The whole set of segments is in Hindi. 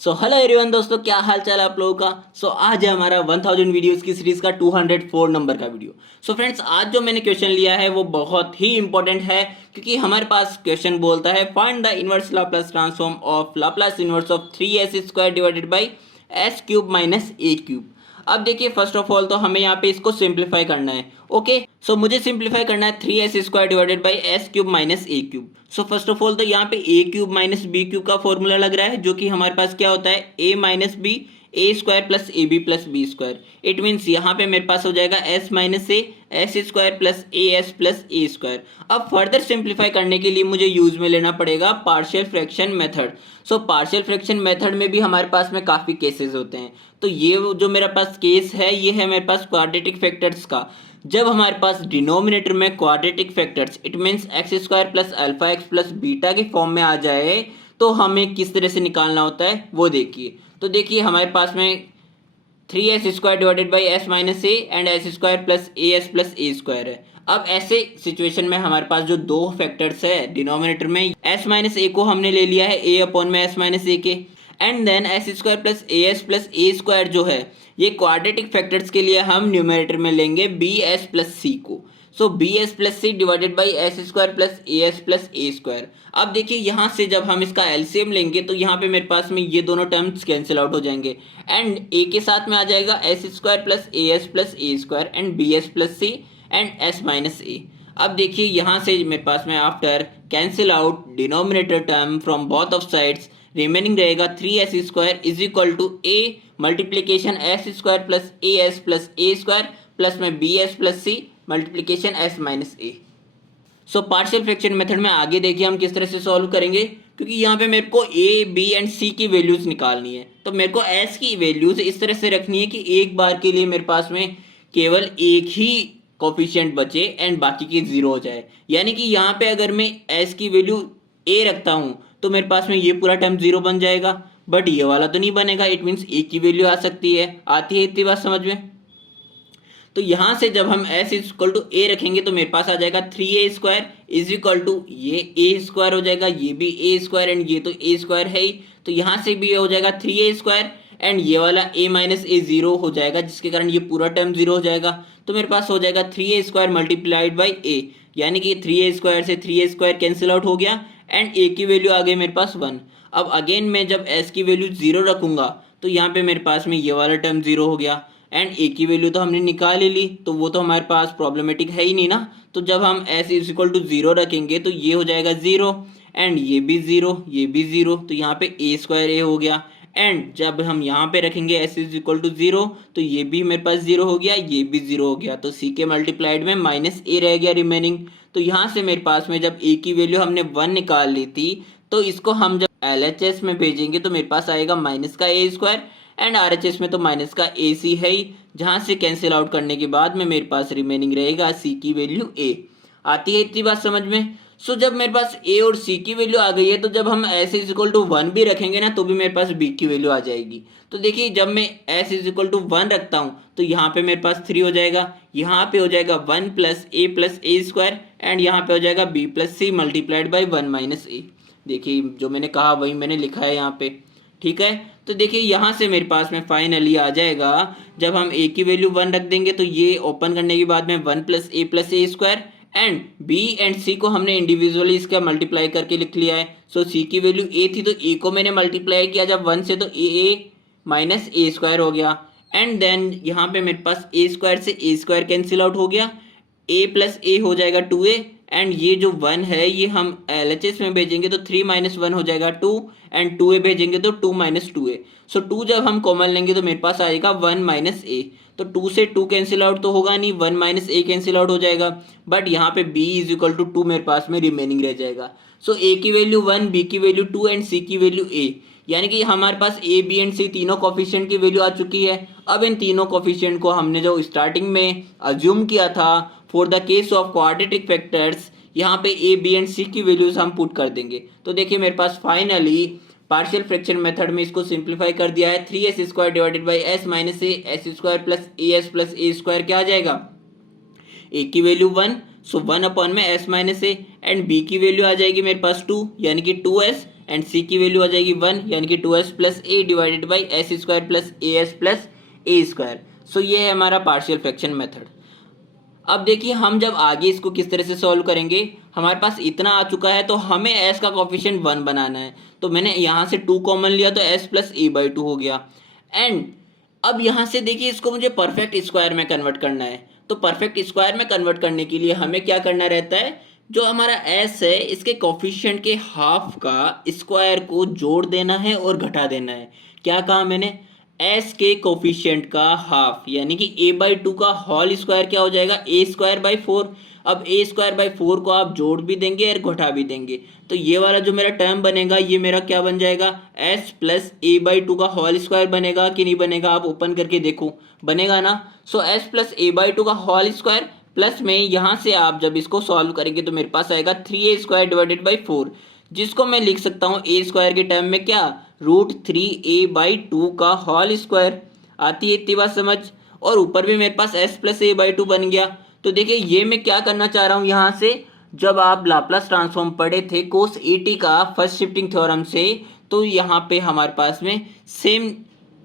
सो हेलो एवरीवन दोस्तों, क्या हाल चाल है आप लोगों का। आज है हमारा 1000 वीडियोस की सीरीज का 204 नंबर का वीडियो। फ्रेंड्स, आज जो मैंने क्वेश्चन लिया है वो बहुत ही इंपॉर्टेंट है, क्योंकि हमारे पास क्वेश्चन बोलता है find the inverse Laplace transform of Laplace inverse of 3s² divided by s³ minus a³। अब देखिए, फर्स्ट ऑफ ऑल तो हमें यहाँ पे इसको सिंप्लीफाई करना है। ओके, मुझे सिंप्लीफाई करना है 3s² divided by s³ minus a³। First of all तो यहाँ पे a³ माइनस b³ का फॉर्मूला लग रहा है, जो कि हमारे पास क्या होता है a minus b a² plus ab plus b²। It means यहाँ पे मेरे पास हो जाएगा s minus a s² plus as plus a²। अब फर्दर सिंप्लीफाई करने के लिए मुझे यूज में लेना पड़ेगा partial fraction method. Partial fraction method में भी हमारे पास में काफ़ी केसेस होते हैं। तो ये जो मेरे पास केस है, ये है मेरे पास क्वाड्रेटिक फैक्टर्स का। जब हमारे पास डिनोमिनेटर में quadratic factors it means x² plus alpha x plus beta के फॉर्म में आ जाए, तो हमें किस तरह से निकालना होता है वो देखिए। तो देखिए, हमारे पास में 3s² divided by s minus A and s² plus as plus a² है। अब ऐसे सिचुएशन में हमारे पास जो दो फैक्टर्स है डिनोमिनेटर में, s माइनस ए को हमने ले लिया है a अपॉन में s माइनस ए के, and then s² plus as plus a² जो है, ये क्वाड्रेटिक फैक्टर्स के लिए हम न्यूमरेटर में लेंगे bs प्लस c को। bs plus c divided by s² plus as plus a²। अब देखिए, यहाँ से जब हम इसका एलसीएम लेंगे तो यहाँ पे मेरे पास में ये दोनों टर्म्स कैंसिल आउट हो जाएंगे, एंड a के साथ में आ जाएगा s² plus as plus a² and bs plus c and s minus a। अब देखिए, यहाँ से मेरे पास में after cancel out denominator term from both of sides remaining रहेगा 3s² is equal to a multiplication s² plus as plus a² plus में bs plus c multiplication s minus a। Partial fraction method में आगे देखिए हम किस तरह से सॉल्व करेंगे, क्योंकि यहाँ पे मेरे को a b एंड c की वैल्यूज निकालनी है। तो मेरे को s की वैल्यूज इस तरह से रखनी है कि एक बार के लिए मेरे पास में केवल एक ही कोफिशिएंट बचे एंड बाकी की जीरो हो जाए। यानी कि यहाँ पे अगर मैं s की वैल्यू a रखता हूँ तो मेरे पास में ये पूरा टर्म जीरो बन जाएगा, बट ये वाला तो नहीं बनेगा। इट मीन्स a की वैल्यू आ सकती है, आती है इतनी बात समझ में। तो यहाँ से जब हम s is equal to a रखेंगे तो मेरे पास आ जाएगा 3a² इज इक्वल टू ये a² हो जाएगा, ये भी a² एंड ये तो a² है ही, तो यहाँ से भी हो जाएगा 3a² एंड ये वाला a माइनस ए जीरो हो जाएगा, जिसके कारण ये पूरा टर्म जीरो हो जाएगा। तो मेरे पास हो जाएगा 3a² मल्टीप्लाइड बाई a, यानी कि 3a² से 3a² कैंसिल आउट हो गया एंड a की वैल्यू आ गई मेरे पास 1। अब अगेन मैं जब s की वैल्यू जीरो रखूंगा तो यहाँ पे मेरे पास में ये वाला टर्म जीरो हो गया एंड a की वैल्यू तो हमने निकाल ही ली, तो वो तो हमारे पास प्रॉब्लमेटिक है ही नहीं ना। तो जब हम s is equal to zero रखेंगे तो ये हो जाएगा जीरो एंड ये भी जीरो, ये भी जीरो, तो यहाँ पे a² a हो गया। एंड जब हम यहाँ पे रखेंगे s is equal to zero तो ये भी मेरे पास जीरो हो गया, ये भी जीरो हो गया, तो c के मल्टीप्लाइड में माइनस a रह गया रिमेनिंग। तो यहाँ से मेरे पास में जब a की वैल्यू हमने 1 निकाल ली थी, तो इसको हम जब LHS में भेजेंगे तो मेरे पास आएगा माइनस का a² एंड RHS में तो माइनस का ac है ही, जहाँ से कैंसिल आउट करने के बाद में मेरे पास रिमेनिंग रहेगा c की वैल्यू a। आती है इतनी बात समझ में। जब मेरे पास a और c की वैल्यू आ गई है, तो जब हम s इज इक्वल टू 1 भी रखेंगे ना तो भी मेरे पास b की वैल्यू आ जाएगी। तो देखिए, जब मैं s इज इक्वल टू 1 रखता हूँ तो यहाँ पे मेरे पास 3 हो जाएगा, यहाँ पे हो जाएगा 1 प्लस a² एंड यहाँ पे हो जाएगा b plus c multiplied by 1 minus a। देखिए, जो मैंने कहा वही मैंने लिखा है यहाँ पे, ठीक है। तो देखिए, यहाँ से मेरे पास में फाइनली आ जाएगा, जब हम a की वैल्यू 1 रख देंगे तो ये ओपन करने के बाद में 1 plus a² and b and c को हमने इंडिविजुअली इसका मल्टीप्लाई करके लिख लिया है। c की वैल्यू a थी तो a को मैंने मल्टीप्लाई किया जब 1 से, तो a माइनस a² हो गया एंड देन यहाँ पे मेरे पास a² से a² कैंसिल आउट हो गया, a प्लस a हो जाएगा 2a एंड ये जो 1 है ये हम LHS में भेजेंगे तो 3 माइनस 1 हो जाएगा 2 एंड 2a भेजेंगे तो 2 माइनस 2a। 2 जब हम कॉमन लेंगे तो मेरे पास आएगा 1 माइनस a। तो 2 से 2 कैंसिल आउट तो होगा नहीं, 1 माइनस a कैंसिल आउट हो जाएगा, बट यहाँ पे b इज इक्वल टू 2 मेरे पास में रिमेनिंग रह जाएगा। a की वैल्यू 1, b की वैल्यू 2 एंड c की वैल्यू a, यानी कि हमारे पास a b एंड c तीनों कोफिशिएंट की वैल्यू आ चुकी है। अब इन तीनों कोफिशिएंट को हमने जो स्टार्टिंग में अज्यूम किया था for the case of quadratic factors, यहाँ पे a b एंड c की वैल्यूज हम पुट कर देंगे। तो देखिए, मेरे पास फाइनली पार्शियल फ्रैक्शन मेथड में इसको सिंप्लीफाई कर दिया है। 3s² divided by s minus a s² plus as plus a² क्या आ जाएगा, a की वैल्यू 1 1 अपॉन में s minus a and b की वैल्यू आ जाएगी मेरे पास 2 यानी कि 2s एंड सी की वैल्यू आ जाएगी 1, यानी कि 2s plus a divided by s square plus a s plus a square. So ये है हमारा पार्शियल फ्रैक्शन मेथड। अब देखिए हम जब आगे इसको किस तरह से सॉल्व करेंगे, हमारे पास इतना आ चुका है तो हमें s का कोफिशिएंट 1 बनाना है। तो मैंने यहाँ से 2 कॉमन लिया तो s प्लस ए बाई 2 हो गया। एंड अब यहाँ से देखिए इसको मुझे परफेक्ट स्क्वायर में कन्वर्ट करना है। तो परफेक्ट स्क्वायर में कन्वर्ट करने के लिए हमें क्या करना रहता है, जो हमारा s है इसके कोफिशिएंट के हाफ का स्क्वायर को जोड़ देना है और घटा देना है। क्या कहा मैंने, s के कोफिशिएंट का हाफ यानी कि a बाई 2 का होल स्क्वायर क्या हो जाएगा, a स्क्वायर बाई 4। अब a स्क्वायर बाई 4 को आप जोड़ भी देंगे और घटा भी देंगे, तो ये वाला जो मेरा टर्म बनेगा ये मेरा क्या बन जाएगा, s प्लस ए बाई 2 का होल स्क्वायर बनेगा कि नहीं बनेगा, आप ओपन करके देखो, बनेगा ना। सो s प्लस ए बाई 2 का होल स्क्वायर प्लस में यहाँ से आप जब इसको सॉल्व करेंगे तो मेरे पास आएगा 3a स्क्वायर डिवाइडेड बाई 4, जिसको मैं लिख सकता हूँ a स्क्वायर के टर्म में क्या, √3a बाई 2 का होल स्क्वायर। आती है इतनी बात समझ। और ऊपर भी मेरे पास s प्लस ए बाई 2 बन गया। तो देखिए ये मैं क्या करना चाह रहा हूँ यहाँ से, जब आप लाप्लास ट्रांसफॉर्म पढ़े थे कोस ए टी का फर्स्ट शिफ्टिंग थ्योरम से, तो यहाँ पे हमारे पास में सेम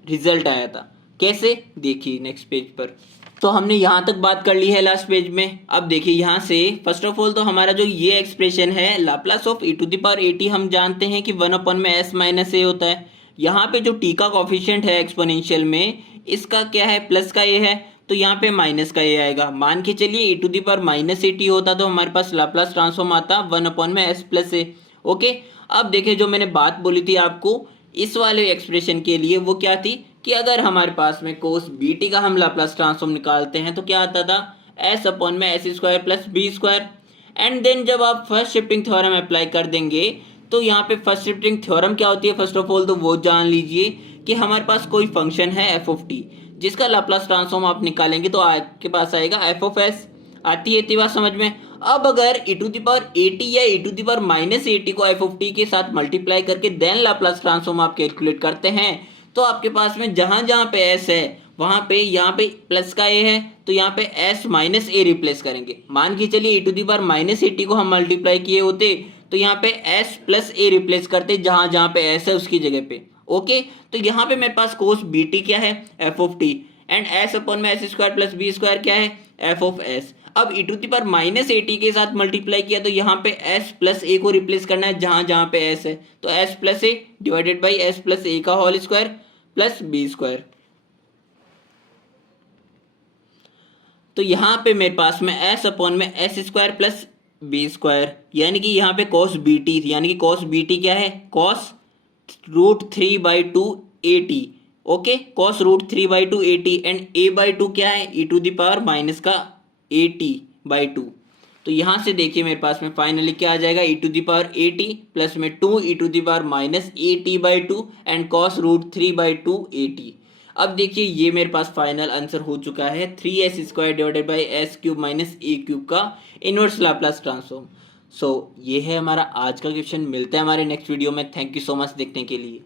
रिजल्ट आया था। कैसे, देखिए नेक्स्ट पेज पर। तो हमने यहाँ तक बात कर ली है लास्ट पेज में। अब देखिए यहाँ से फर्स्ट ऑफ ऑल तो हमारा जो ये एक्सप्रेशन है Laplace of e to the power at हम जानते हैं कि 1 में s माइनस ए होता है। यहाँ पे जो t का कॉफिशिएंट है एक्सपोनेंशियल में, इसका क्या है, प्लस का a है, तो यहाँ पे माइनस का a आएगा। मान के चलिए e to the power minus at होता तो हमारे पास लाप्लास ट्रांसफॉर्म आता 1 में s प्लस a। ओके, अब देखिए जो मैंने बात बोली थी आपको इस वाले एक्सप्रेशन के लिए, वो क्या थी कि अगर हमारे पास में कोस बी टी का हम लाप्लास ट्रांसफॉर्म निकालते हैं तो क्या आता था, s अपॉन में S square plus B square. And then जब आप फर्स्ट शिफ्टिंग थ्योरम अप्लाई कर देंगे तो यहाँ पे फर्स्ट शिफ्टिंग थ्योरम क्या होती है, फर्स्ट ऑफ ऑल तो वो जान लीजिए कि हमारे पास कोई फंक्शन है एफ ऑफ टी, जिसका लाप्लास ट्रांसफॉर्म आप निकालेंगे तो आपके पास आएगा एफ ऑफ एस। आती है इतनी बात समझ में। अब अगर e to the power at या e to the power minus at को एफ ऑफ टी के साथ मल्टीप्लाई करके देन लाप्लास ट्रांसफॉर्म आप कैलकुलेट करते हैं, तो आपके पास में जहां जहां पे s है वहां पे यहाँ पे प्लस का a है, तो यहाँ पे s माइनस ए रिप्लेस करेंगे। मान के चलिए e to the power minus at को हम मल्टीप्लाई किए होते तो यहाँ पे s प्लस ए रिप्लेस करते जहां जहां पे s है उसकी जगह पे। ओके, तो यहाँ पे मेरे पास कोस बी टी क्या है, F of T, and s upon में S square plus B square क्या है, एफ ऑफ एस। अब e to the power minus at के साथ मल्टीप्लाई किया तो यहाँ पे s प्लस a को रिप्लेस करना है जहां जहां पे s है, तो s plus a divided by s plus a का whole square plus B square. तो यहाँ पे मेरे पास में s अपॉन में S square plus B square, यानी कि यहाँ पे कॉस बी टी, यानी कि कॉस बी टी क्या है, cos √3/2 at। Okay, cos √3/2 at and a by 2 क्या है, e to the power minus का at/2। तो यहाँ से देखिए मेरे पास में फाइनली क्या आ जाएगा, e to the power at plus में 2 e to the power minus at/2 and cos √3/2 at। अब देखिए ये मेरे पास फाइनल आंसर हो चुका है 3s square divided by S cube minus A cube का इनवर्स लाप्लास ट्रांसफॉर्म। सो ये है हमारा आज का क्वेश्चन। मिलते हैं हमारे नेक्स्ट वीडियो में। थैंक यू सो मच देखने के लिए।